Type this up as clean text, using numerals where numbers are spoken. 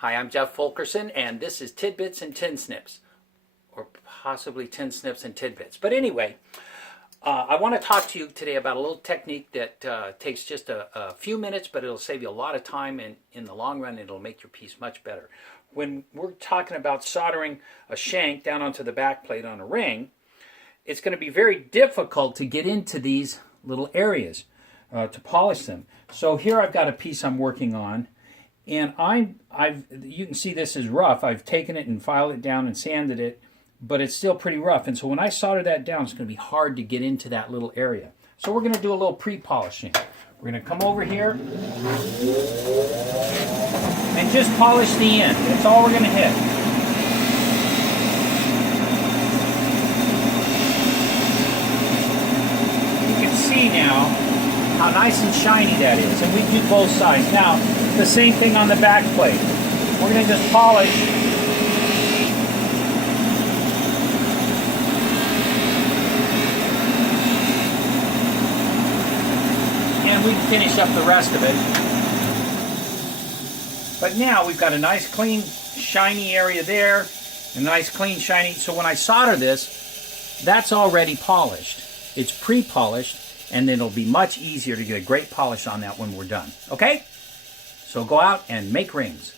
Hi, I'm Jeff Fulkerson, and this is Tidbits and Tin Snips, or possibly Tin Snips and Tidbits. But anyway, I want to talk to you today about a little technique that takes just a few minutes, but it'll save you a lot of time, and in the long run, it'll make your piece much better. When we're talking about soldering a shank down onto the back plate on a ring, it's going to be very difficult to get into these little areas to polish them. So here I've got a piece I'm working on, and you can see this is rough. I've taken it and filed it down and sanded it, but it's still pretty rough. And so when I solder that down, it's going to be hard to get into that little area. So we're going to do a little pre-polishing. We're going to come over here and just polish the end. That's all we're going to hit. You can see now how nice and shiny that is. And we do both sides. Now, the same thing on the back plate. We're going to just polish. And we can finish up the rest of it. But now we've got a nice clean shiny area there. A nice clean shiny. So when I solder this, that's already polished. It's pre-polished. And then it'll be much easier to get a great polish on that when we're done. Okay? So go out and make rings.